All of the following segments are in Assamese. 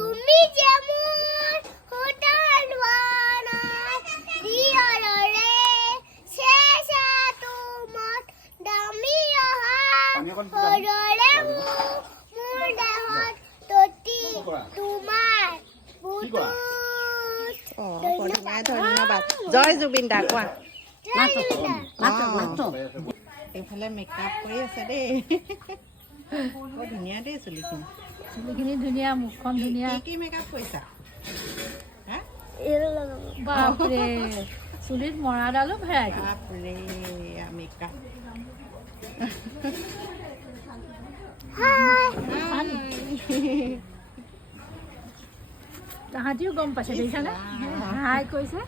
তুমি যেমন হোটাল বানাই দিয়াৰে শেষা তোমাৰ দামি হৰে মোৰ দেহত ততি তোমাৰ বুটুত ধন্যবাদ জয় জুবিন দা কোৱা নাচো এইফালে মেকআপ কৰি আছে দেই বৰ ধুনীয়া দেই চুলিখিনি চুলিখিনি ধুনীয়া মুখখন ধুনীয়া কি মেকআপ কৰিছা বাপৰে চুলিত মৰাডালো ভেৰাইটি বাপৰে মেকআপ তাহাঁতিও গম পাইছে দেখিছানে হাই কৈছে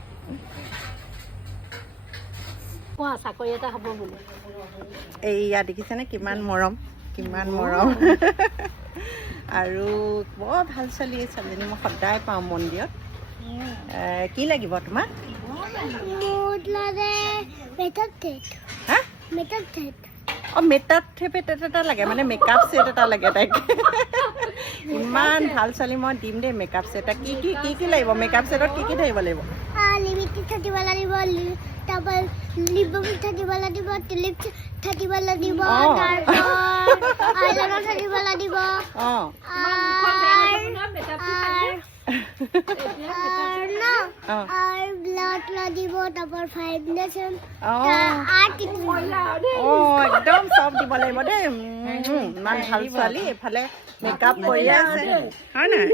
কোৱা চাকৰি এটা হ'ব বুলি এইয়া দেখিছেনে কিমান মৰম আৰু বৰ ভাল ছোৱালী এই ছোৱালীজনী মই সদায় পাওঁ মন্দিৰত কি লাগিব তোমাক হা অঁ মেকআপ টেপ এটা লাগে মানে মেকআপ ছেট এটা লাগে তাইক ইমান ভাল ছোৱালী মই দিম দেই মেকআপ ছেট এটা কি লাগিব মেকআপ ছেটত কি থাকিব লাগিব লিপষ্টিক থাকিব লাগিব তাৰপৰা লিপবাম থাকিব লাগিব টিলিপ থাকিব লাগিব আইলাইনাৰ থাকিব লাগিব আৰ ব্লাড লাগিব তাৰপৰ ফাউন্ডেশন একদম সব দিব লাগিব দেই ইমান ভাল ছোৱালী এইফালে মেকআপ কৰি আছে হয় নাই